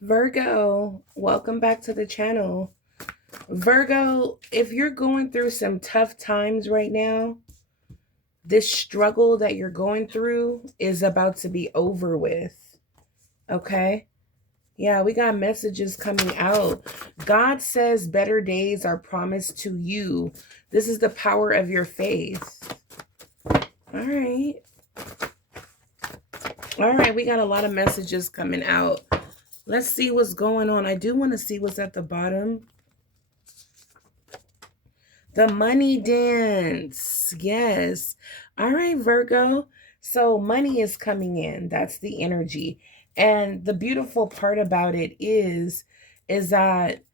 Virgo, welcome back to the channel. Virgo, if you're going through some tough times right now, this struggle that you're going through is about to be over with. Okay? Yeah, we got messages coming out. God says better days are promised to you. This is the power of your faith. All right. All right, we got a lot of messages coming out. Let's see what's going on. I do want to see what's at the bottom. The money dance. Yes. All right, Virgo. So money is coming in. That's the energy. And the beautiful part about it is that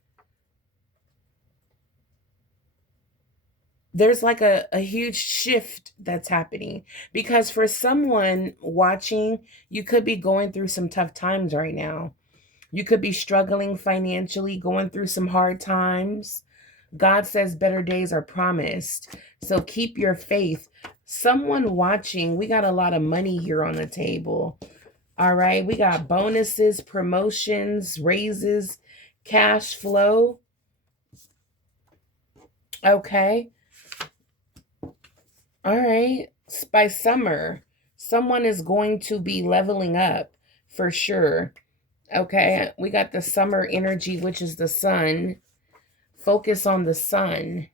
there's like a huge shift that's happening because for someone watching, you could be going through some tough times right now. You could be struggling financially, going through some hard times. God says better days are promised. So keep your faith. Someone watching, we got a lot of money here on the table. All right. We got bonuses, promotions, raises, cash flow. Okay. All right. By summer, someone is going to be leveling up for sure. Okay. We got the summer energy, which is the sun. Focus on the sun.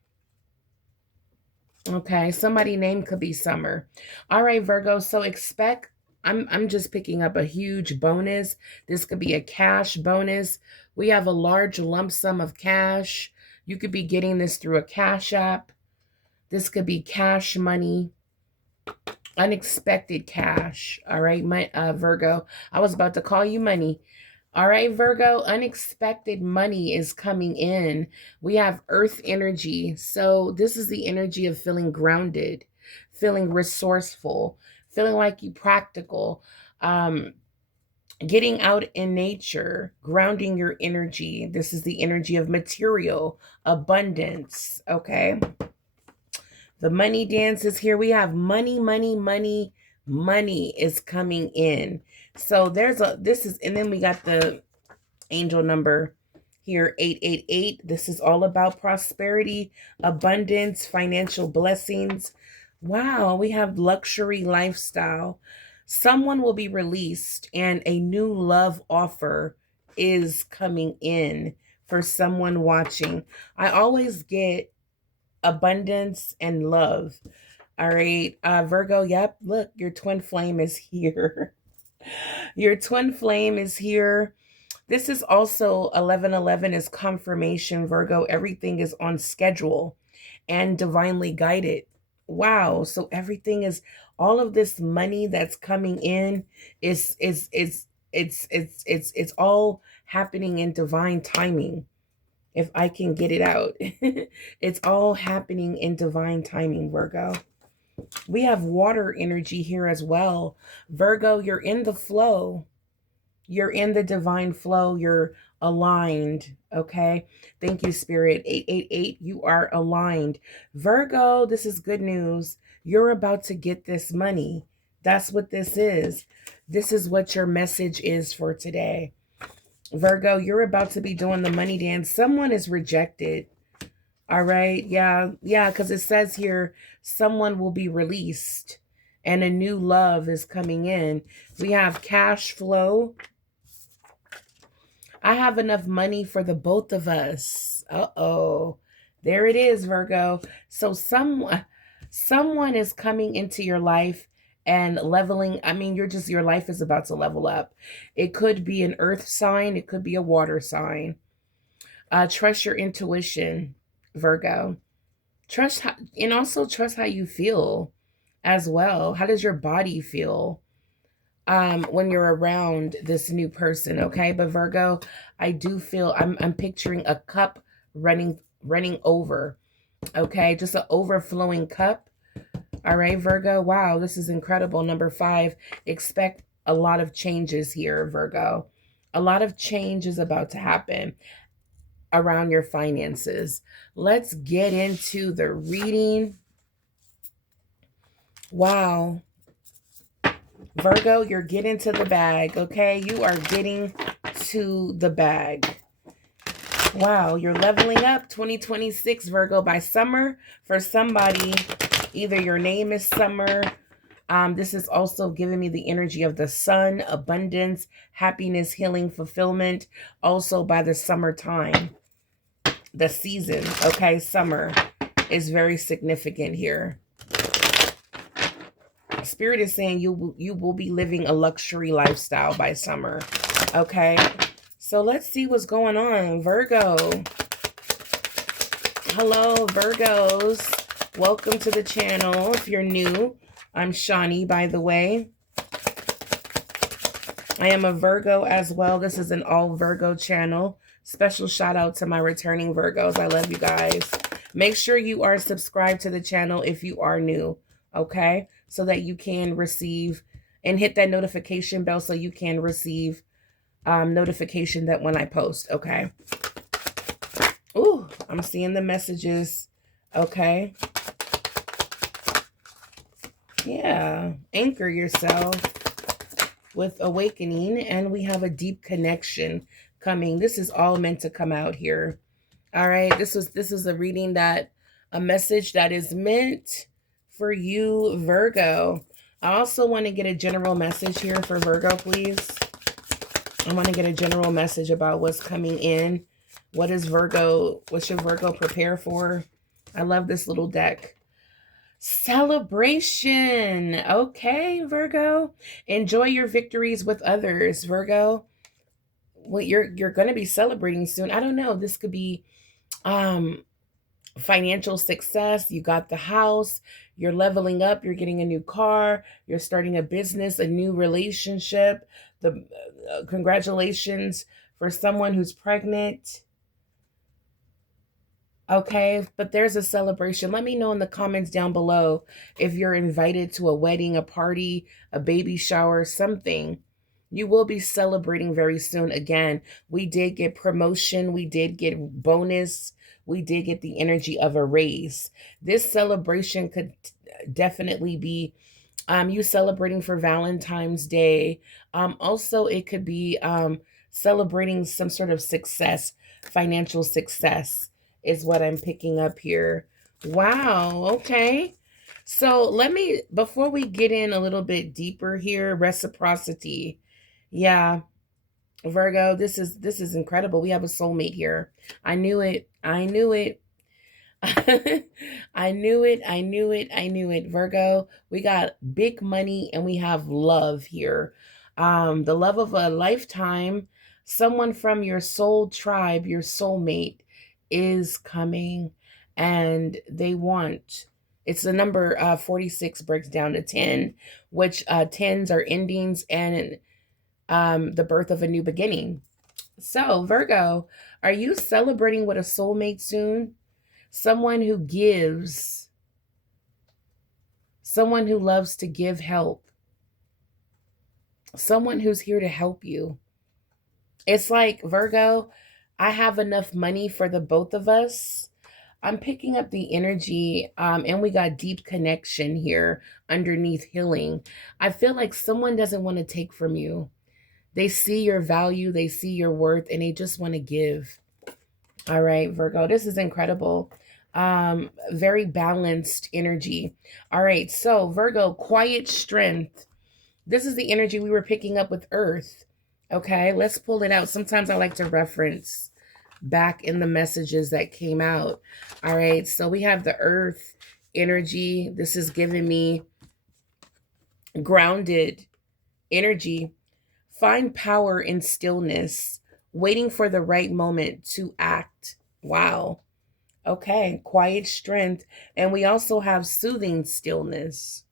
Okay, somebody name could be Summer. All right, Virgo. So expect I'm just picking up a huge bonus. This could be a cash bonus. We have a large lump sum of cash. You could be getting this through a cash app. This could be cash money, unexpected cash. All right, my Virgo. I was about to call you money. All right, Virgo, unexpected money is coming in. We have earth energy. So this is the energy of feeling grounded, feeling resourceful, feeling like you practical, getting out in nature, grounding your energy. This is the energy of material, abundance. Okay. The money dance is here. We have money, money, money, money is coming in. So and then we got the angel number here, 888. This is all about prosperity, abundance, financial blessings. Wow, we have luxury lifestyle. Someone will be released and a new love offer is coming in for someone watching. I always get abundance and love. All right, Virgo, yep, look, your twin flame is here. Your twin flame is here. This is also 1111 is confirmation, Virgo. Everything is on schedule and divinely guided. Wow. So everything is all of this money that's coming in is it's all happening in divine timing. If I can get it out. It's all happening in divine timing, Virgo. We have water energy here as well. Virgo, you're in the flow. You're in the divine flow. You're aligned. Okay. Thank you, Spirit. 888. You are aligned. Virgo, this is good news. You're about to get this money. That's what this is. This is what your message is for today. Virgo, you're about to be doing the money dance. Someone is rejected. All right. Yeah. Yeah. Because it says here, someone will be released and a new love is coming in. We have cash flow. I have enough money for the both of us. Uh-oh. There it is, Virgo. So someone is coming into your life and leveling. I mean, your life is about to level up. It could be an earth sign, it could be a water sign. Trust your intuition, Virgo. And also trust how you feel as well. How does your body feel? When you're around this new person, okay? But Virgo, I do feel I'm picturing a cup running over. Okay, just an overflowing cup. All right, Virgo. Wow, this is incredible. Number 5, expect a lot of changes here, Virgo. A lot of change is about to happen around your finances. Let's get into the reading. Wow. Virgo, you're getting to the bag, okay? You are getting into the bag. Wow, you're leveling up 2026, Virgo, by summer. For somebody, either your name is Summer. This is also giving me the energy of the sun, abundance, happiness, healing, fulfillment. Also by the summertime, the season. Okay, summer is very significant here. Spirit is saying you will be living a luxury lifestyle by summer. Okay, so let's see what's going on, Virgo. Hello, Virgos. Welcome to the channel. If you're new, I'm Shawnee, by the way. I am a Virgo as well. This is an all Virgo channel. Special shout out to my returning Virgos. I love you guys. Make sure you are subscribed to the channel if you are new, okay? So that you can receive and hit that notification bell so you can receive notification that when I post, okay? Ooh, I'm seeing the messages, okay? Yeah, anchor yourself with awakening, and we have a deep connection coming. This is all meant to come out here. All right, this is a reading a message that is meant for you, Virgo. I also want to get a general message here for Virgo, please. I want to get a general message about what's coming in. What should Virgo prepare for? I love this little deck. Celebration. Okay, Virgo. Enjoy your victories with others, Virgo. Well, you're going to be celebrating soon. I don't know. This could be financial success. You got the house. You're leveling up. You're getting a new car. You're starting a business, a new relationship. Congratulations for someone who's pregnant. Okay, but there's a celebration. Let me know in the comments down below if you're invited to a wedding, a party, a baby shower, something. You will be celebrating very soon. Again, we did get promotion. We did get bonus. We did get the energy of a raise. This celebration could definitely be you celebrating for Valentine's Day. Also, it could be celebrating some sort of success, financial success is what I'm picking up here. Wow, okay. So before we get in a little bit deeper here, reciprocity. Yeah, Virgo, this is incredible. We have a soulmate here. I knew it. I knew it. I knew it. I knew it. I knew it. Virgo, we got big money and we have love here. The love of a lifetime, someone from your soul tribe, your soulmate is coming, and it's the number 46 breaks down to 10, which 10s are endings and the birth of a new beginning. So Virgo, are you celebrating with a soulmate soon? Someone who gives, someone who loves to give help, someone who's here to help you. It's like, Virgo, I have enough money for the both of us. I'm picking up the energy, and we got deep connection here underneath healing. I feel like someone doesn't want to take from you. They see your value, they see your worth, and they just want to give. All right, Virgo, this is incredible. Very balanced energy. All right, so Virgo, quiet strength. This is the energy we were picking up with Earth. Okay, let's pull it out. Sometimes I like to reference back in the messages that came out. All right, so we have the Earth energy. This is giving me grounded energy. Find power in stillness, waiting for the right moment to act. Wow. Okay, quiet strength. And we also have soothing stillness.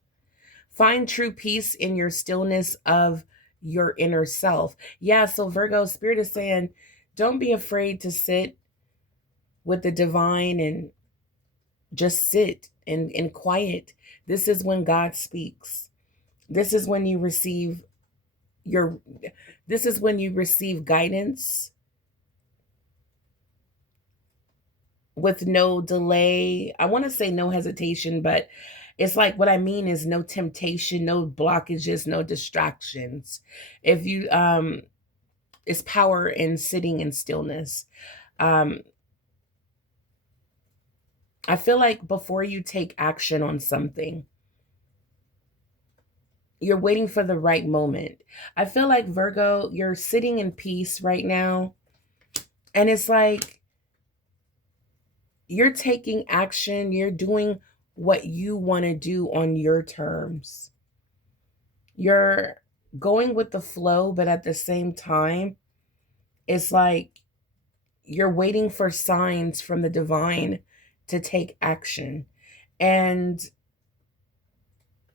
Find true peace in your stillness of your inner self. Yeah, so Virgo, Spirit is saying, don't be afraid to sit with the divine and just sit in quiet. This is when God speaks. This is when you receive guidance with no delay. I want to say no hesitation, but it's like, what I mean is no temptation, no blockages, no distractions. If you is power in sitting in stillness. Um, I feel like before you take action on something, you're waiting for the right moment. I feel like Virgo, you're sitting in peace right now. And it's like you're taking action, you're doing what you want to do on your terms. You're going with the flow, but at the same time, it's like you're waiting for signs from the divine to take action. And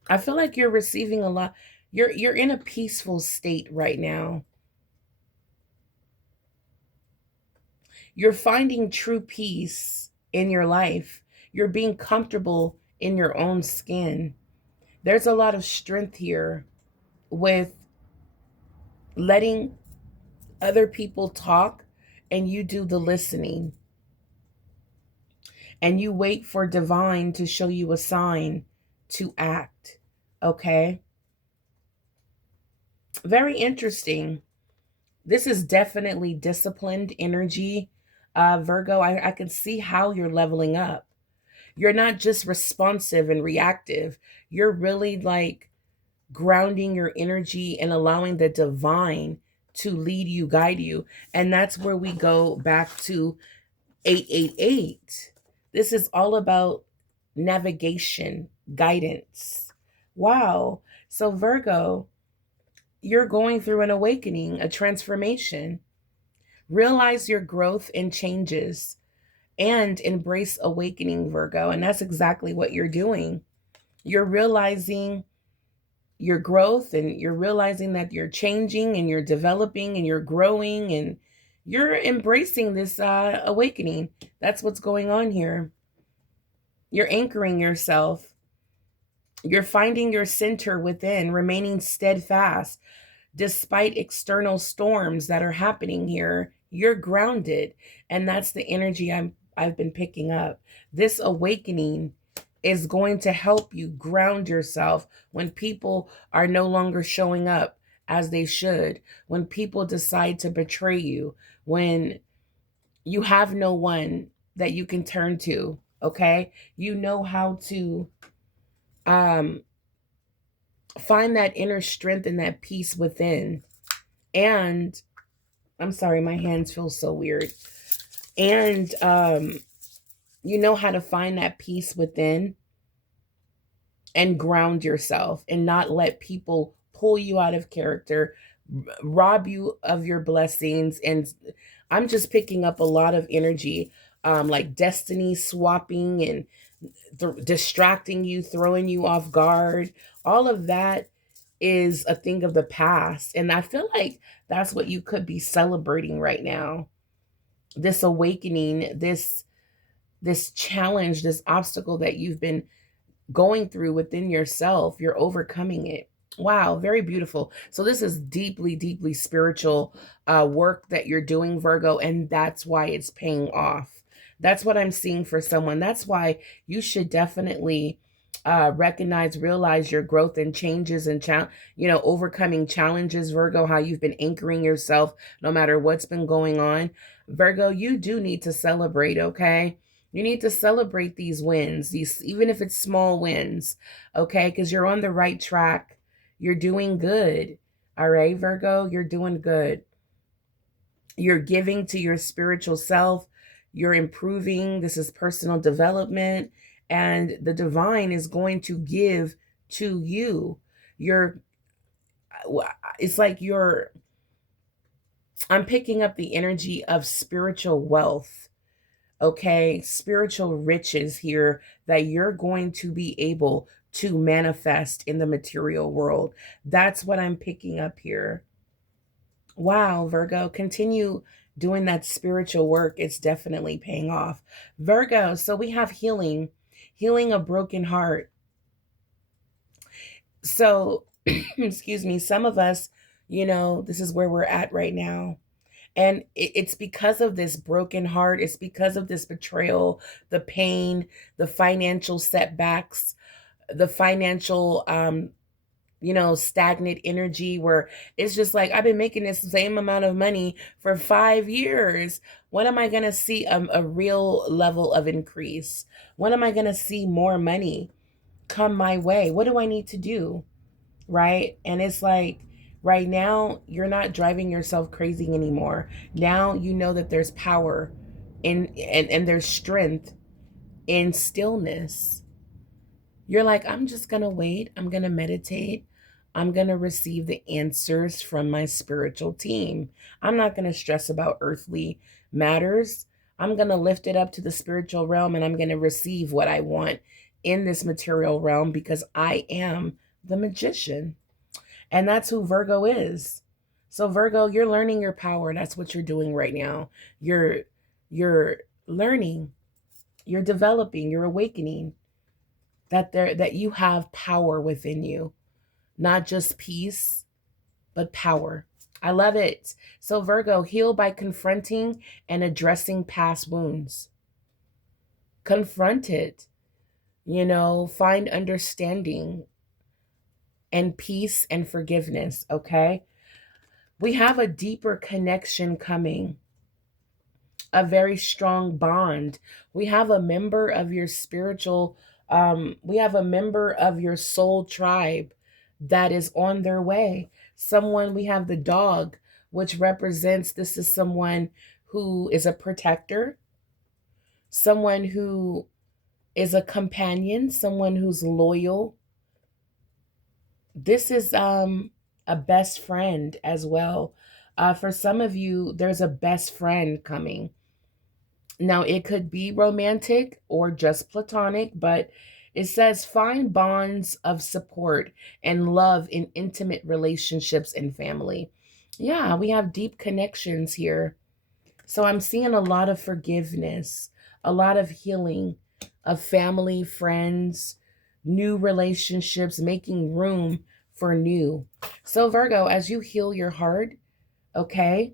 I feel like you're receiving a lot. You're in a peaceful state right now. You're finding true peace in your life. You're being comfortable in your own skin. There's a lot of strength here with letting other people talk and you do the listening. And you wait for divine to show you a sign to act. Okay? Very interesting. This is definitely disciplined energy. Virgo, I can see how you're leveling up. You're not just responsive and reactive. You're really like grounding your energy and allowing the divine to lead you, guide you. And that's where we go back to 888. This is all about navigation, guidance. Wow. So, Virgo, you're going through an awakening, a transformation. Realize your growth and changes and embrace awakening, Virgo. And that's exactly what you're doing. You're realizing your growth and you're realizing that you're changing and you're developing and you're growing and you're embracing this awakening. That's what's going on here. You're anchoring yourself. You're finding your center within, remaining steadfast despite external storms that are happening here. You're grounded, and that's the energy I've been picking up. This awakening is going to help you ground yourself when people are no longer showing up as they should, when people decide to betray you, when you have no one that you can turn to, okay? You know how to um find that inner strength and that peace within. And I'm sorry, my hands feel so weird. And you know how to find that peace within and ground yourself and not let people pull you out of character, rob you of your blessings. And I'm just picking up a lot of energy, like destiny swapping and distracting you, throwing you off guard. All of that is a thing of the past. And I feel like that's what you could be celebrating right now. This awakening, this challenge, this obstacle that you've been going through within yourself, you're overcoming it. Wow, very beautiful. So this is deeply, deeply spiritual work that you're doing, Virgo, and that's why it's paying off. That's what I'm seeing for someone. That's why you should definitely recognize, realize your growth and changes and overcoming challenges, Virgo. How you've been anchoring yourself no matter what's been going on, Virgo. You do need to celebrate, okay? You need to celebrate these wins, these even if it's small wins, okay? Because you're on the right track. You're doing good. All right, Virgo, you're doing good. You're giving to your spiritual self. You're improving. This is personal development. And the divine is going to give to you. It's like I'm picking up the energy of spiritual wealth, okay? Spiritual riches here that you're going to be able to manifest in the material world. That's what I'm picking up here. Wow, Virgo, continue doing that spiritual work. It's definitely paying off. Virgo, so we have healing, healing a broken heart. So, excuse me, some of us, this is where we're at right now. And it's because of this broken heart. It's because of this betrayal, the pain, the financial setbacks, the financial stagnant energy where it's just like, I've been making this same amount of money for 5 years. When am I going to see a real level of increase? When am I going to see more money come my way? What do I need to do? Right? And it's like, right now, you're not driving yourself crazy anymore. Now you know that there's power and there's strength in stillness. You're like, I'm just going to wait. I'm going to meditate. I'm going to receive the answers from my spiritual team. I'm not going to stress about earthly matters. I'm going to lift it up to the spiritual realm, and I'm going to receive what I want in this material realm because I am the magician. And that's who Virgo is. So Virgo, you're learning your power. That's what you're doing right now. You're learning, you're developing, you're awakening that you have power within you, not just peace, but power. I love it. So Virgo, heal by confronting and addressing past wounds. Confront it, find understanding and peace and forgiveness, okay? We have a deeper connection coming, a very strong bond. We have a member of your spiritual, we have a member of your soul tribe that is on their way. Someone, we have the dog, which represents this is someone who is a protector, someone who is a companion, someone who's loyal. This is a best friend as well. For some of you, there's a best friend coming. Now, it could be romantic or just platonic, but it says find bonds of support and love in intimate relationships and family. Yeah, we have deep connections here. So I'm seeing a lot of forgiveness, a lot of healing of family, friends, new relationships, making room for new. So Virgo, as you heal your heart, okay,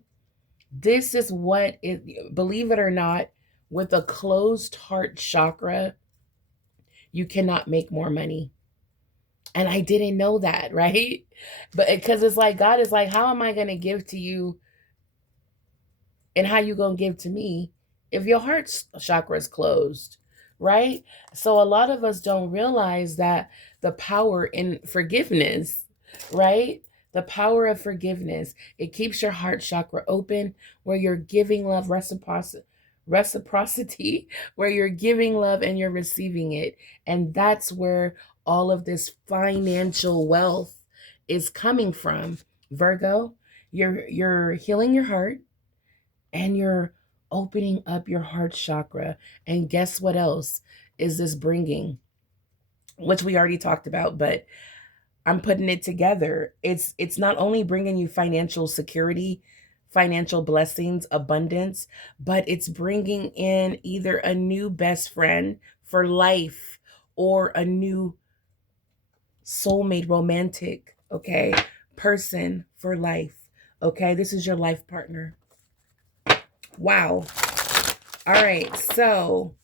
this is what it, believe it or not, with a closed heart chakra, you cannot make more money. And I didn't know that, right? But because it's like, God is like, how am I going to give to you and how you going to give to me if your heart chakra is closed, right? So a lot of us don't realize that the power in forgiveness, right? The power of forgiveness, it keeps your heart chakra open where you're giving love, reciprocity, where you're giving love and you're receiving it. And that's where all of this financial wealth is coming from. Virgo, you're healing your heart and you're opening up your heart chakra. And guess what else is this bringing? Which we already talked about, but I'm putting it together. It's not only bringing you financial security, financial blessings, abundance, but it's bringing in either a new best friend for life or a new soulmate, romantic, okay, person for life. Okay, this is your life partner. Wow. All right, so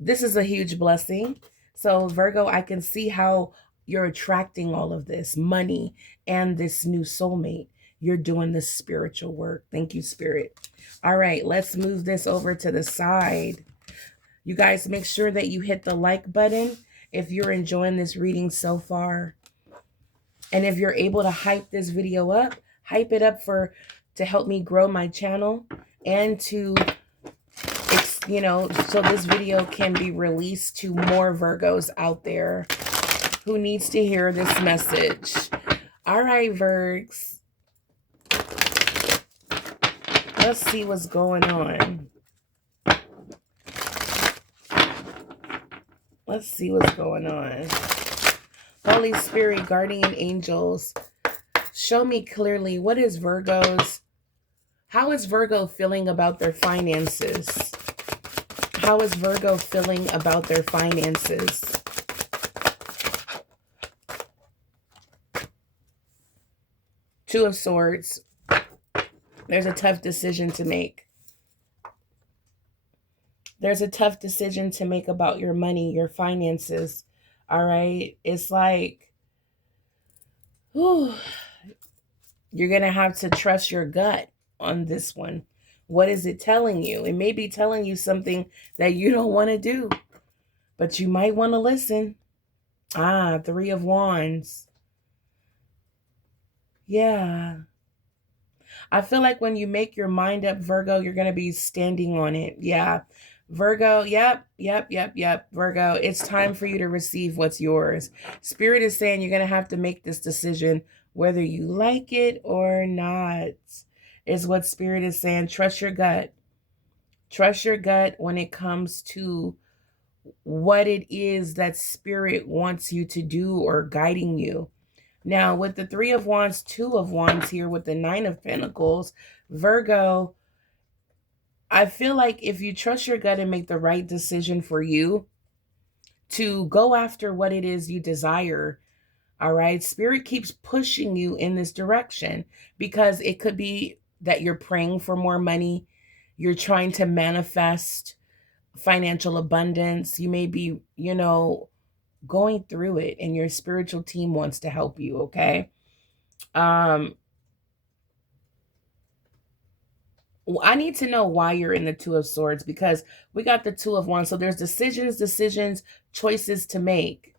this is a huge blessing. So Virgo, I can see how you're attracting all of this money and this new soulmate. You're doing the spiritual work. Thank you, Spirit. All right, let's move this over to the side. You guys make sure that you hit the like button if you're enjoying this reading so far. And if you're able to hype this video up, hype it up to help me grow my channel and to so this video can be released to more Virgos out there who needs to hear this message. All right, Virgs. Let's see what's going on. Let's see what's going on. Holy Spirit, guardian angels, show me clearly what is how is Virgo feeling about their finances? How is Virgo feeling about their finances? Two of Swords. There's a tough decision to make. There's a tough decision to make about your money, your finances. All right. It's like Whew. You're going to have to trust your gut on this one. What is it telling you? It may be telling you something that you don't want to do, but you might want to listen. Ah, Three of Wands. Yeah. I feel like when you make your mind up, Virgo, you're going to be standing on it. Yeah. Virgo, yep. Virgo, it's time for you to receive what's yours. Spirit is saying you're going to have to make this decision whether you like it or not, is what Spirit is saying. Trust your gut. Trust your gut when it comes to what it is that Spirit wants you to do or guiding you. Now, with the Three of Wands, Two of Wands here with the Nine of Pentacles, Virgo, I feel like if you trust your gut and make the right decision for you to go after what it is you desire, all right, Spirit keeps pushing you in this direction because it could be that you're praying for more money, you're trying to manifest financial abundance, you may be, going through it and your spiritual team wants to help you, okay? I need to know why you're in the Two of Swords because we got the Two of Wands. So there's decisions, choices to make.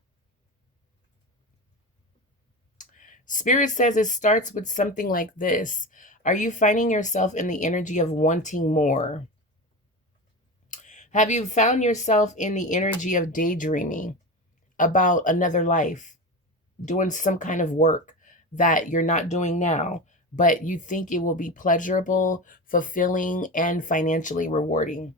Spirit says it starts with something like this. Are you finding yourself in the energy of wanting more? Have you found yourself in the energy of daydreaming about another life, doing some kind of work that you're not doing now, but you think it will be pleasurable, fulfilling, and financially rewarding?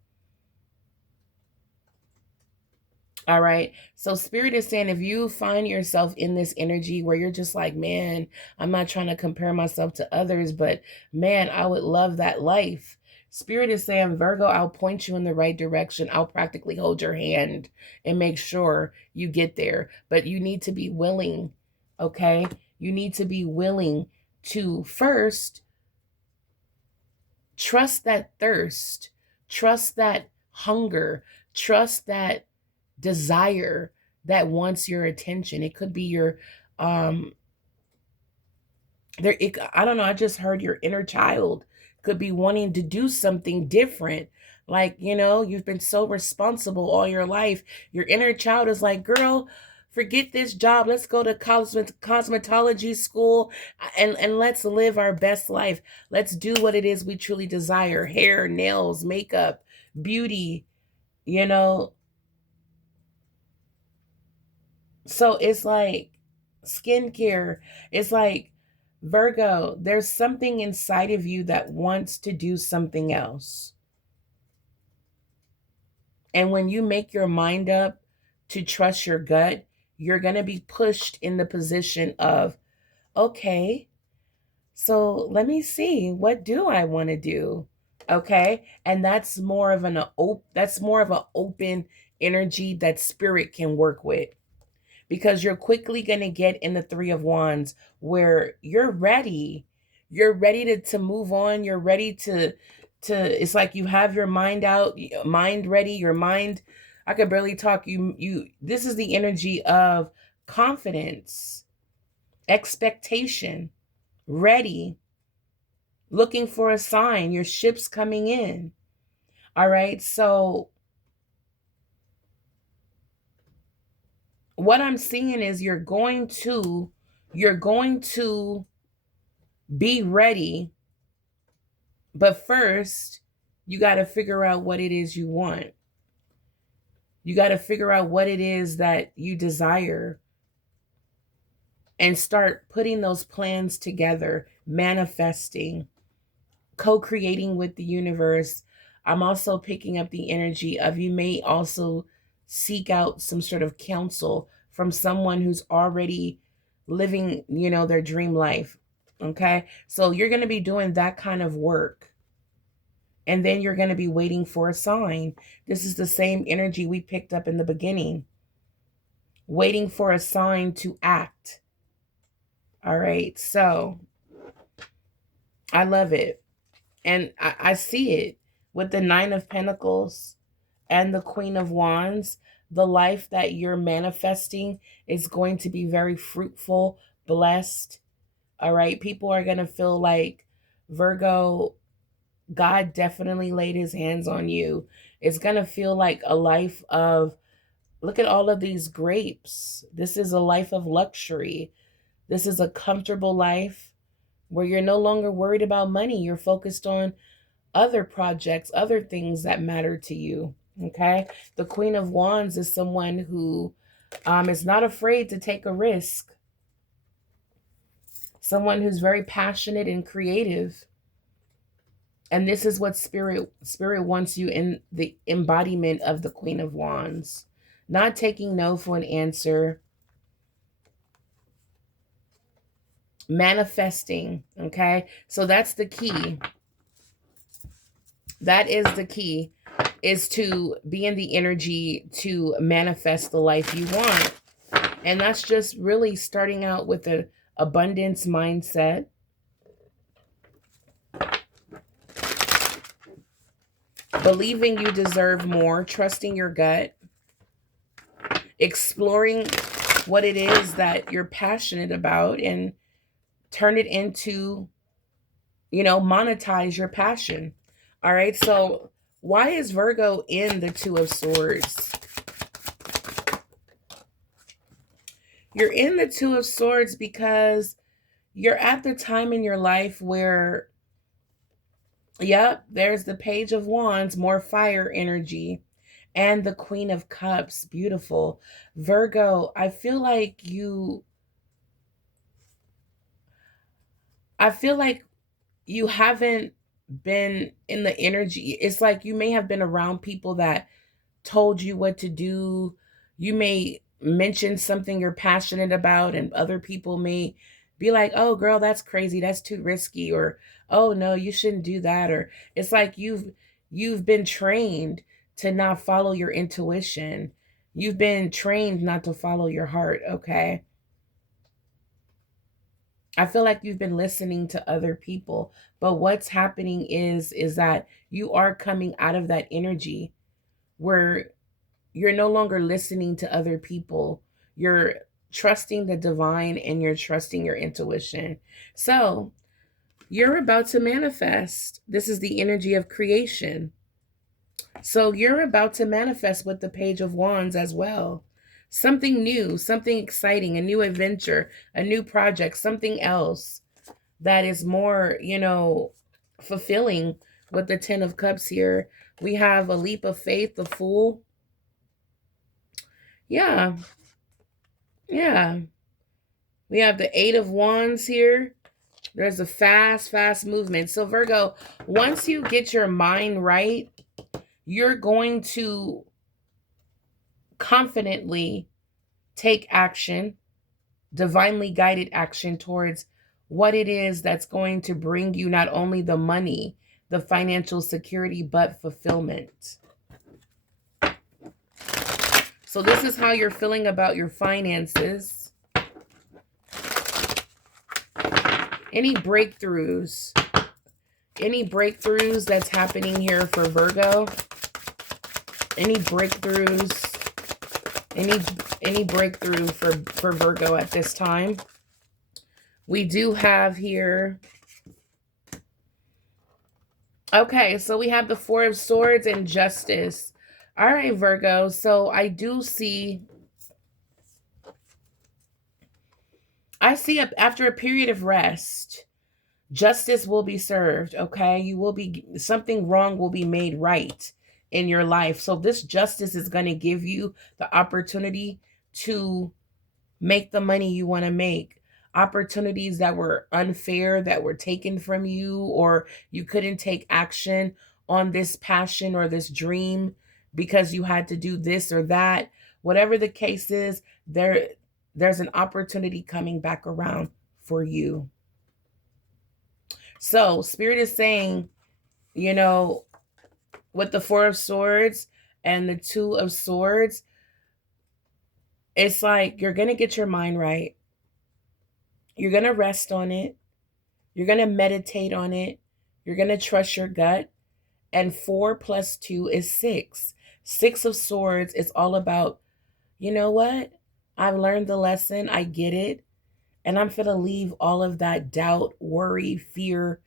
All right. So Spirit is saying if you find yourself in this energy where you're just like, man, I'm not trying to compare myself to others, but man, I would love that life. Spirit is saying, Virgo, I'll point you in the right direction. I'll practically hold your hand and make sure you get there. But you need to be willing, okay? You need to be willing to first trust that thirst, trust that hunger, trust that desire that wants your attention. It could be your I don't know, I just heard your inner child could be wanting to do something different. Like, you've been so responsible all your life. Your inner child is like, girl, forget this job. Let's go to cosmetology school and let's live our best life. Let's do what it is we truly desire. Hair, nails, makeup, beauty, you know, So it's like skincare. It's like Virgo, there's something inside of you that wants to do something else. And when you make your mind up to trust your gut, you're going to be pushed in the position of, okay, so let me see, what do I want to do? Okay? And that's more of an open energy that spirit can work with, because you're quickly going to get in the Three of Wands where you're ready. You're ready to move on. You're ready to it's like you have your mind ready, your mind. I could barely talk. This is the energy of confidence, expectation, ready, looking for a sign. Your ship's coming in. All right. So what I'm seeing is you're going to be ready, but first you got to figure out what it is you want. You got to figure out what it is that you desire and start putting those plans together, manifesting, co-creating with the universe. I'm also picking up the energy of you may also seek out some sort of counsel from someone who's already living, their dream life. Okay? So you're going to be doing that kind of work. And then you're going to be waiting for a sign. This is the same energy we picked up in the beginning. Waiting for a sign to act. All right. So I love it. And I see it with the Nine of Pentacles and the Queen of Wands. The life that you're manifesting is going to be very fruitful, blessed, All right. People are going to feel like, Virgo, God definitely laid his hands on you. It's going to feel like a life of, look at all of these grapes. This is a life of luxury. This is a comfortable life where you're no longer worried about money. You're focused on other projects, other things that matter to you. Okay. The Queen of Wands is someone who is not afraid to take a risk. Someone who's very passionate and creative. And this is what spirit wants you in, the embodiment of the Queen of Wands. Not taking no for an answer. Manifesting. Okay. So that's the key. That is the key, is to be in the energy to manifest the life you want. And that's just really starting out with an abundance mindset. Believing you deserve more, trusting your gut, exploring what it is that you're passionate about and turn it into, monetize your passion. All right. So why is Virgo in the Two of Swords? You're in the Two of Swords because you're at the time in your life where, yep, there's the Page of Wands, more fire energy, and the Queen of Cups, beautiful. Virgo, I feel like you haven't been in the energy. It's like you may have been around people that told you what to do. You may mention something you're passionate about, and other people may be like, oh, girl, that's crazy. That's too risky. Or, oh, no, you shouldn't do that. Or it's like you've been trained to not follow your intuition. You've been trained not to follow your heart. Okay. I feel like you've been listening to other people, but what's happening is that you are coming out of that energy where you're no longer listening to other people. You're trusting the divine and you're trusting your intuition. So you're about to manifest. This is the energy of creation. So you're about to manifest with the Page of Wands as well. Something new, something exciting, a new adventure, a new project, something else that is more, fulfilling. With the Ten of Cups here, we have a leap of faith, the Fool. Yeah, yeah. We have the Eight of Wands here. There's a fast movement. So Virgo, once you get your mind right, you're going to confidently take action, divinely guided action towards what it is that's going to bring you not only the money, the financial security, but fulfillment. So this is how you're feeling about your finances. Any breakthroughs? Any breakthroughs that's happening here for Virgo? Any breakthroughs? Any breakthrough for Virgo at this time? We do have here. Okay, so we have the Four of Swords and Justice. All right, Virgo. So I see after a period of rest, justice will be served. Okay, something wrong will be made right in your life. So this justice is going to give you the opportunity to make the money you want to make. Opportunities that were unfair, that were taken from you, or you couldn't take action on this passion or this dream because you had to do this or that. Whatever the case is, there's an opportunity coming back around for you. So Spirit is saying, with the Four of Swords and the Two of Swords, it's like you're going to get your mind right. You're going to rest on it. You're going to meditate on it. You're going to trust your gut. And 4 + 2 is 6. 6 of Swords is all about, you know what? I've learned the lesson. I get it. And I'm going to leave all of that doubt, worry, fear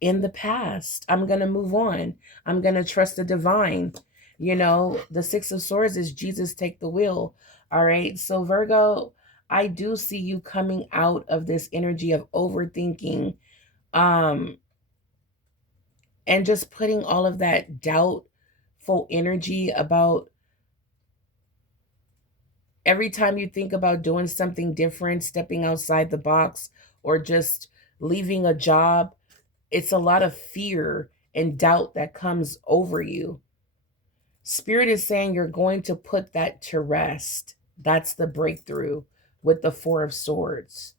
in the past. I'm going to move on. I'm going to trust the divine. You know, the Six of Swords is Jesus take the wheel. All right. So Virgo, I do see you coming out of this energy of overthinking, um, and just putting all of that doubtful energy about every time you think about doing something different, stepping outside the box, or just leaving a job. It's a lot of fear and doubt that comes over you. Spirit is saying you're going to put that to rest. That's the breakthrough with the Four of Swords.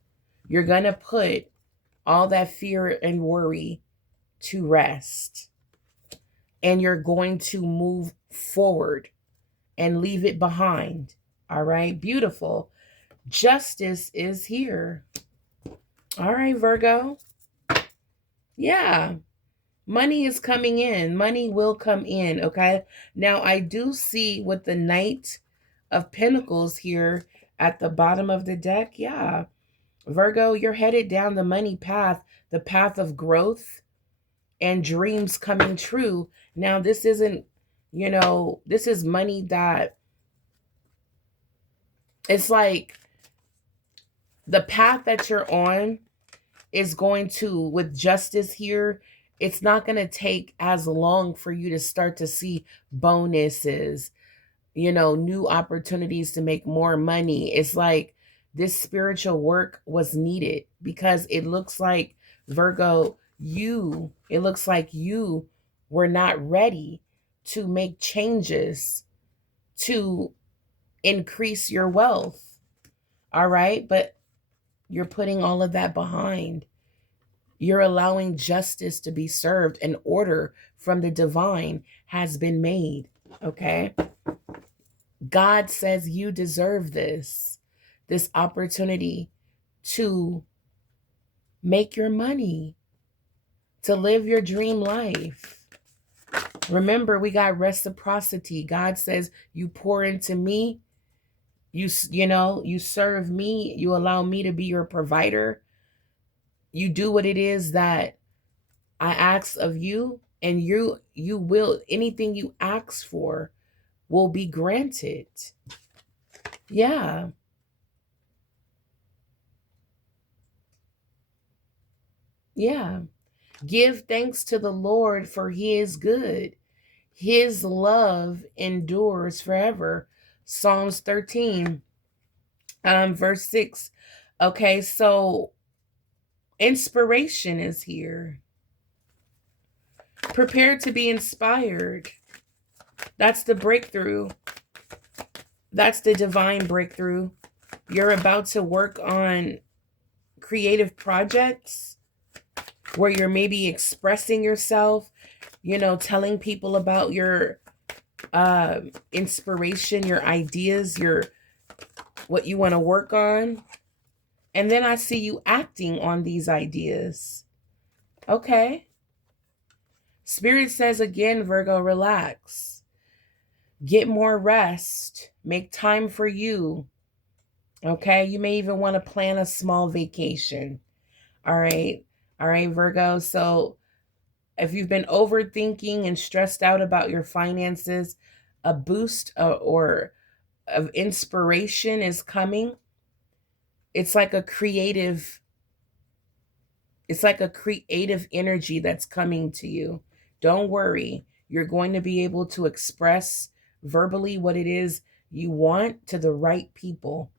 You're going to put all that fear and worry to rest. And you're going to move forward and leave it behind. All right, beautiful. Justice is here. All right, Virgo. Yeah. Money is coming in. Money will come in, okay? Now, I do see with the Knight of Pentacles here at the bottom of the deck. Yeah. Virgo, you're headed down the money path, the path of growth and dreams coming true. Now, this isn't, this is money that it's like the path that you're on is going to, with justice here, it's not going to take as long for you to start to see bonuses, new opportunities to make more money. It's like this spiritual work was needed because it looks like, Virgo, it looks like you were not ready to make changes to increase your wealth. All right. But you're putting all of that behind. You're allowing justice to be served. An order from the divine has been made. Okay. God says you deserve this opportunity to make your money, to live your dream life. Remember, we got reciprocity. God says you pour into me. You serve me. You allow me to be your provider. You do what it is that I ask of you, and you will, anything you ask for will be granted. Yeah. Yeah. Give thanks to the Lord, for he is good. His love endures forever. Psalms 13, verse 6. Okay, so inspiration is here. Prepare to be inspired. That's the breakthrough. That's the divine breakthrough. You're about to work on creative projects where you're maybe expressing yourself, telling people about your inspiration, your ideas, what you want to work on. And then I see you acting on these ideas. Okay. Spirit says again, Virgo, relax. Get more rest. Make time for you. Okay. You may even want to plan a small vacation. All right. All right, Virgo. So if you've been overthinking and stressed out about your finances, a boost or of inspiration is coming. It's like a creative energy that's coming to you. Don't worry. You're going to be able to express verbally what it is you want to the right people.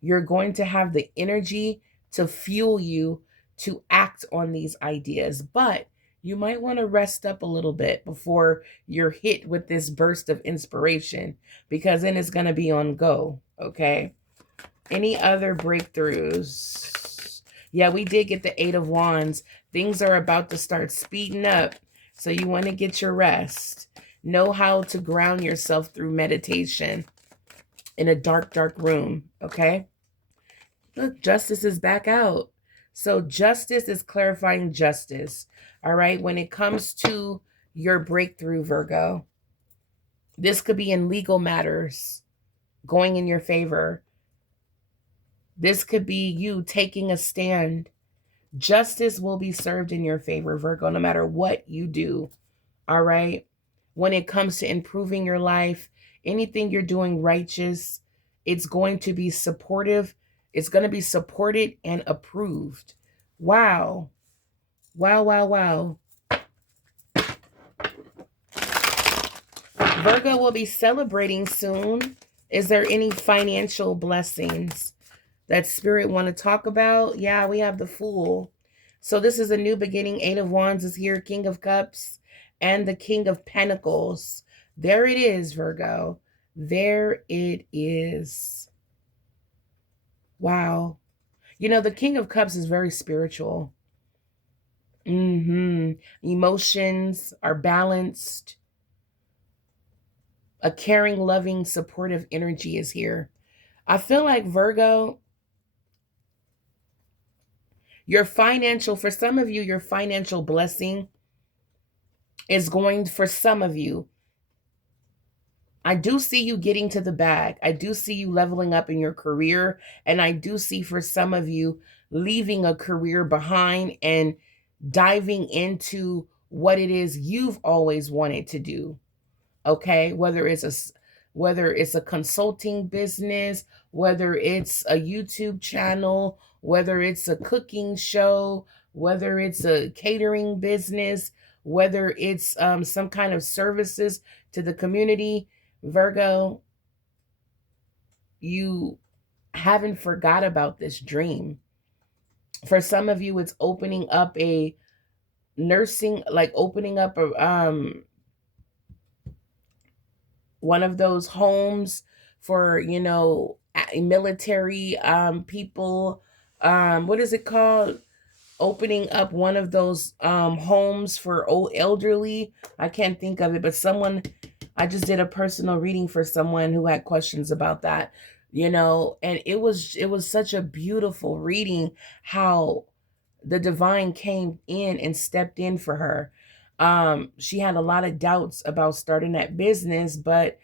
You're going to have the energy to fuel you to act on these ideas, but you might want to rest up a little bit before you're hit with this burst of inspiration, because then it's going to be on go. Okay. Any other breakthroughs? Yeah, we did get the 8 of Wands. Things are about to start speeding up. So you want to get your rest. Know how to ground yourself through meditation in a dark, dark room. Okay. Look, justice is back out. So justice is clarifying justice. All right. When it comes to your breakthrough, Virgo, this could be in legal matters going in your favor. This could be you taking a stand. Justice will be served in your favor, Virgo, no matter what you do. All right. When it comes to improving your life, anything you're doing righteous, it's going to be supportive. It's going to be supported and approved. Wow. Wow, wow, wow. Virgo will be celebrating soon. Is there any financial blessings that Spirit want to talk about? Yeah, we have the Fool. So this is a new beginning. 8 of Wands is here, King of Cups, and the King of Pentacles. There it is, Virgo. There it is. Wow. You know, the King of Cups is very spiritual. Emotions are balanced. A caring, loving, supportive energy is here. I feel like, Virgo, for some of you, your financial blessing is going, for some of you, I do see you getting to the bag. I do see you leveling up in your career. And I do see for some of you leaving a career behind and diving into what it is you've always wanted to do. Okay, whether it's a consulting business, whether it's a YouTube channel, whether it's a cooking show, whether it's a catering business, whether it's some kind of services to the community, Virgo, you haven't forgot about this dream. For some of you, it's opening up a nursing, like opening up a one of those homes for, you know, military people. What is it called? Opening up one of those homes for old elderly. I can't think of it, but I just did a personal reading for someone who had questions about that, you know, and it was such a beautiful reading how the divine came in and stepped in for her. She had a lot of doubts about starting that business, but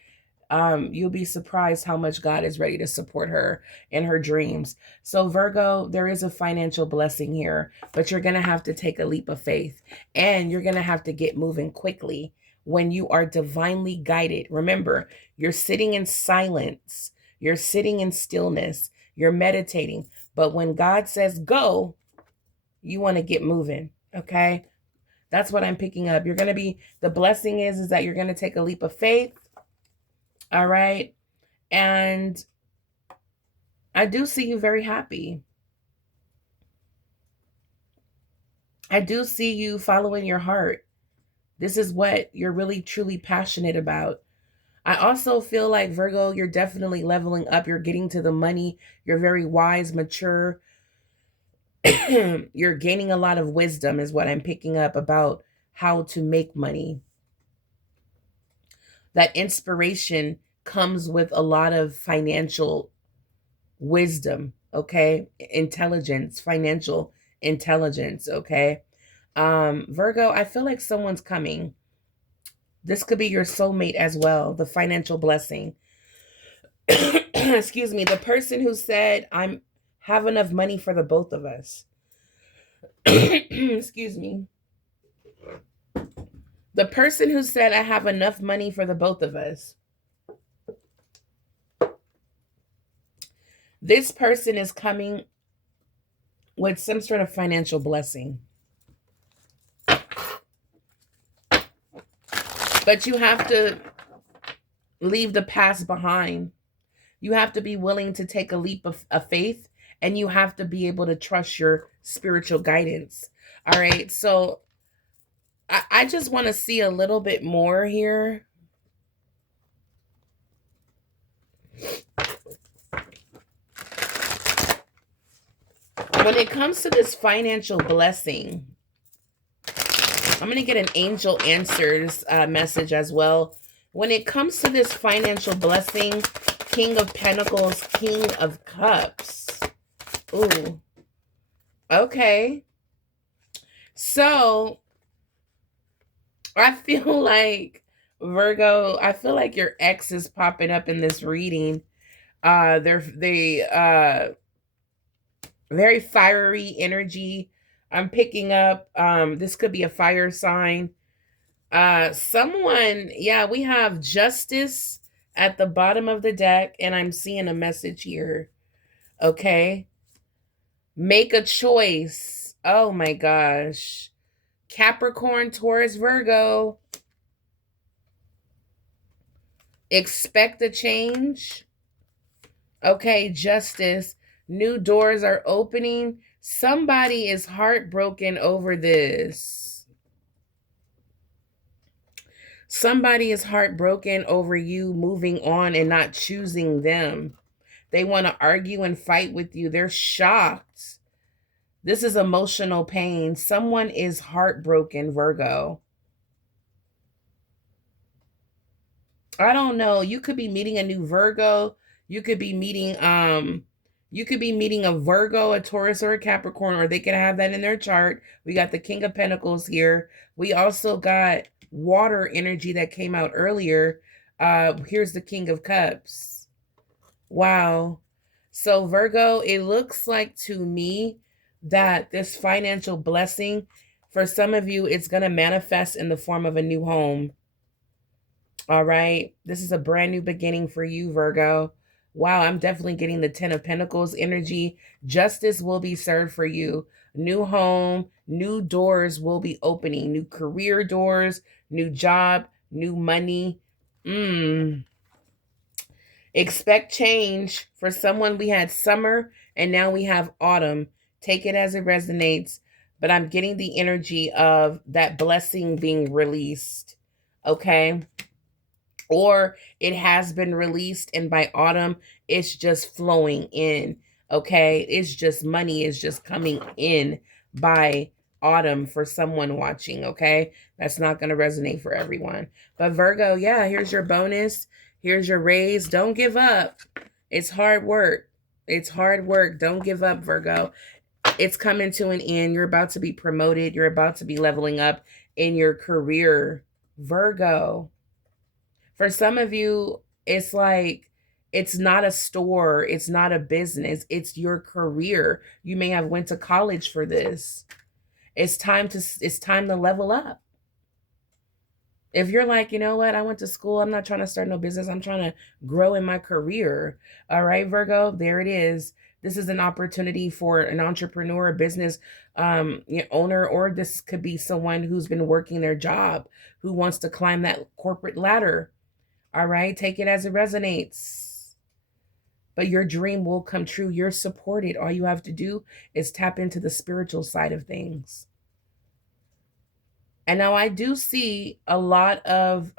you'll be surprised how much God is ready to support her in her dreams. So Virgo, there is a financial blessing here, but you're going to have to take a leap of faith, and you're going to have to get moving quickly when you are divinely guided. Remember, you're sitting in silence, you're sitting in stillness, you're meditating. But when God says go, you want to get moving. Okay. That's what I'm picking up. The blessing is that you're going to take a leap of faith. All right. And I do see you very happy. I do see you following your heart. This is what you're really, truly passionate about. I also feel like, Virgo, you're definitely leveling up. You're getting to the money. You're very wise, mature. You're gaining a lot of wisdom is what I'm picking up about how to make money. That inspiration comes with a lot of financial wisdom, okay? Intelligence, financial intelligence, okay? Virgo, I feel like someone's coming. This could be your soulmate as well, the financial blessing. Excuse me, the person who said, I'm have enough money for the both of us. Excuse me. The person who said, I have enough money for the both of us. This person is coming with some sort of financial blessing. But you have to leave the past behind. You have to be willing to take a leap of faith, and you have to be able to trust your spiritual guidance. All right. So I just want to see a little bit more here. When it comes to this financial blessing, I'm going to get an angel answers message as well. When it comes to this financial blessing, King of Pentacles, King of Cups. Ooh. Okay. So I feel like, Virgo, I feel like your ex is popping up in this reading. Very fiery energy. I'm picking up, this could be a fire sign. Someone, yeah, we have justice at the bottom of the deck, and I'm seeing a message here. Okay. Make a choice. Oh my gosh. Capricorn, Taurus, Virgo. Expect a change. Okay, justice. New doors are opening. Somebody is heartbroken over this. Somebody is heartbroken over you moving on and not choosing them. They want to argue and fight with you. They're shocked. This is emotional pain. Someone is heartbroken, Virgo. I don't know. You could be meeting a new Virgo. You could be meeting a Virgo, a Taurus, or a Capricorn, or they could have that in their chart. We got the King of Pentacles here. We also got water energy that came out earlier. Here's the King of Cups. Wow. So Virgo, it looks like to me that this financial blessing, for some of you, it's going to manifest in the form of a new home. All right. This is a brand new beginning for you, Virgo. Wow, I'm definitely getting the 10 of Pentacles energy. Justice will be served for you. New home, new doors will be opening. New career doors, new job, new money. Expect change. For someone, we had summer and now we have autumn. Take it as it resonates. But I'm getting the energy of that blessing being released. Okay. Or it has been released, and by autumn, it's just flowing in. Okay. It's just money is just coming in by autumn for someone watching. Okay. That's not going to resonate for everyone. But Virgo, yeah, here's your bonus. Here's your raise. Don't give up. It's hard work. It's hard work. Don't give up, Virgo. It's coming to an end. You're about to be promoted. You're about to be leveling up in your career, Virgo. For some of you, it's like it's not a store, it's not a business, it's your career. You may have went to college for this. It's time to level up. If you're like, you know what, I went to school, I'm not trying to start no business, I'm trying to grow in my career. All right, Virgo, there it is. This is an opportunity for an entrepreneur, a business owner, or this could be someone who's been working their job, who wants to climb that corporate ladder. All right, take it as it resonates. But your dream will come true. You're supported. All you have to do is tap into the spiritual side of things. And now I do see a lot of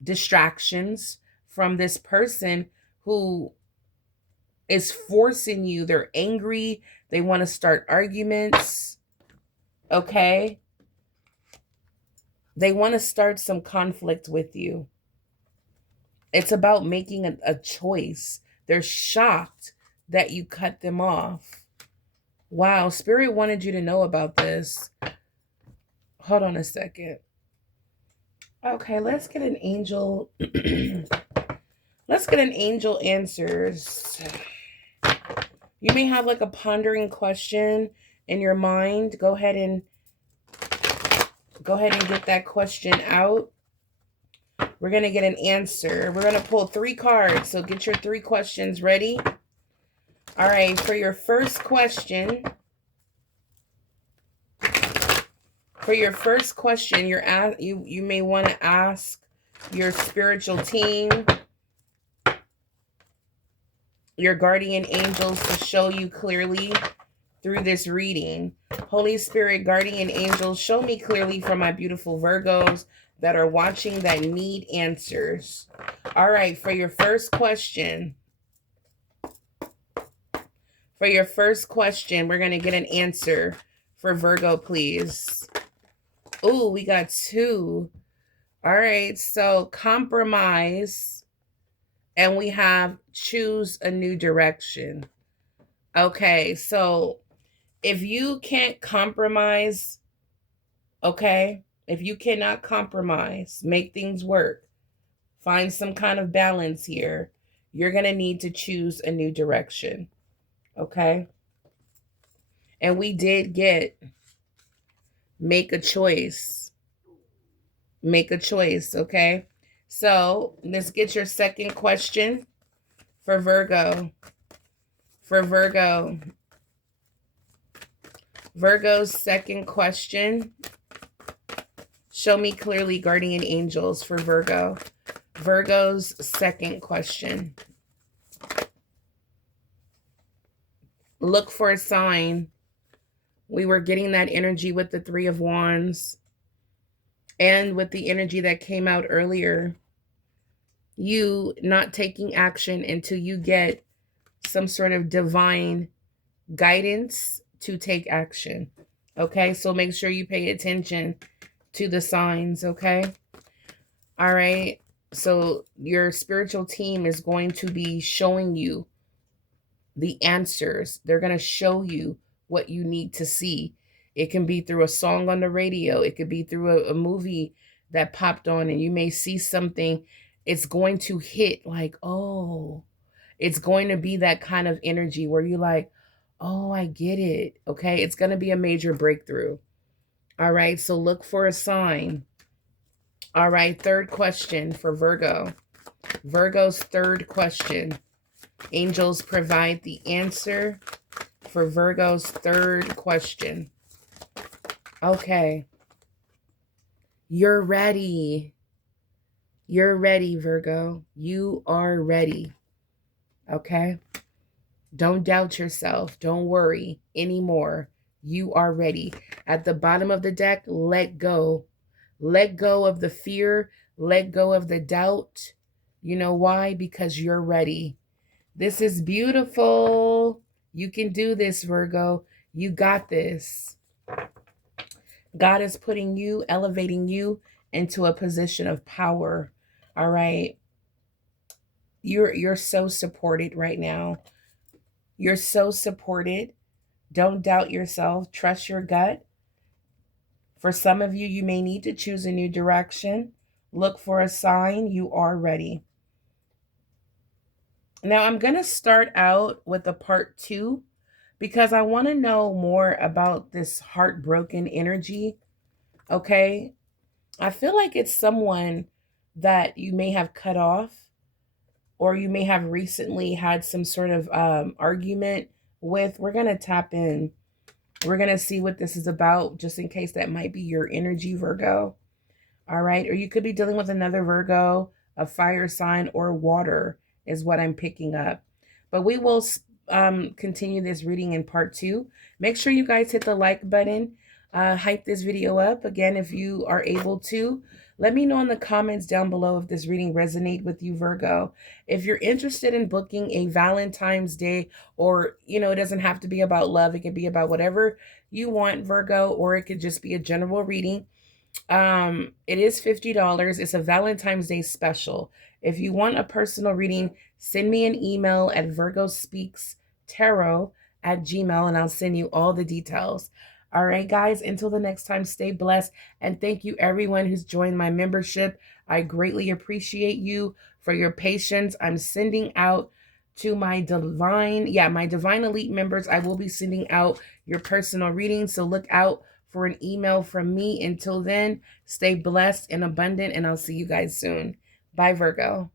distractions from this person who is forcing you. They're angry. They want to start arguments. Okay. They want to start some conflict with you. It's about making a choice. They're shocked that you cut them off. Wow, Spirit wanted you to know about this. Hold on a second. Okay, let's get an angel. Let's get an angel answers. You may have like a pondering question in your mind. Go ahead and get that question out. We're going to get an answer. We're going to pull 3 cards. So get your 3 questions ready. All right. For your first question, you may want to ask your spiritual team, your guardian angels to show you clearly through this reading. Holy Spirit, guardian angels, show me clearly for my beautiful Virgos that are watching that need answers. All right, for your first question. For your first question, we're going to get an answer for Virgo, please. Oh, we got 2. All right, so compromise, and we have choose a new direction. Okay, so if you can't compromise, okay, if you cannot compromise, make things work, find some kind of balance here, you're going to need to choose a new direction. Okay. And we did get make a choice. Make a choice, okay? So let's get your second question for Virgo. For Virgo. Virgo's second question. Show me clearly guardian angels for Virgo. Virgo's second question. Look for a sign. We were getting that energy with the Three of Wands and with the energy that came out earlier. You not taking action until you get some sort of divine guidance to take action. Okay, so make sure you pay attention to the signs, okay? All right, so your spiritual team is going to be showing you the answers. They're going to show you what you need to see. It can be through a song on the radio. It could be through a movie that popped on and you may see something. It's going to hit like, oh, it's going to be that kind of energy where you're like, oh, I get it. Okay, it's going to be a major breakthrough. All right, so look for a sign. All right, third question for Virgo. Virgo's third question. Angels provide the answer for Virgo's third question. Okay. You're ready. You're ready, Virgo. You are ready. Okay? Don't doubt yourself. Don't worry anymore. You are ready. At the bottom of the deck, let go. Let go of the fear. Let go of the doubt. You know why? Because you're ready. This is beautiful. You can do this, Virgo. You got this. God is putting you, elevating you into a position of power. All right. You're so supported right now. You're so supported. Don't doubt yourself. Trust your gut. For some of you, you may need to choose a new direction. Look for a sign. You are ready. Now, I'm going to start out with a part 2 because I want to know more about this heartbroken energy. Okay. I feel like it's someone that you may have cut off, or you may have recently had some sort of argument with. We're going to tap in. We're going to see what this is about, just in case that might be your energy, Virgo. All right. Or you could be dealing with another Virgo, a fire sign, or water is what I'm picking up. But we will continue this reading in part 2. Make sure you guys hit the like button. Hype this video up. Again, if you are able to, let me know in the comments down below if this reading resonates with you, Virgo. If you're interested in booking a Valentine's Day, or, you know, it doesn't have to be about love. It can be about whatever you want, Virgo, or it could just be a general reading. It is $50. It's a Valentine's Day special. If you want a personal reading, send me an email at VirgoSpeaksTarot@gmail.com and I'll send you all the details. All right, guys, until the next time, stay blessed. And thank you, everyone who's joined my membership. I greatly appreciate you for your patience. I'm sending out to my divine elite members. I will be sending out your personal readings. So look out for an email from me. Until then, stay blessed and abundant, and I'll see you guys soon. Bye, Virgo.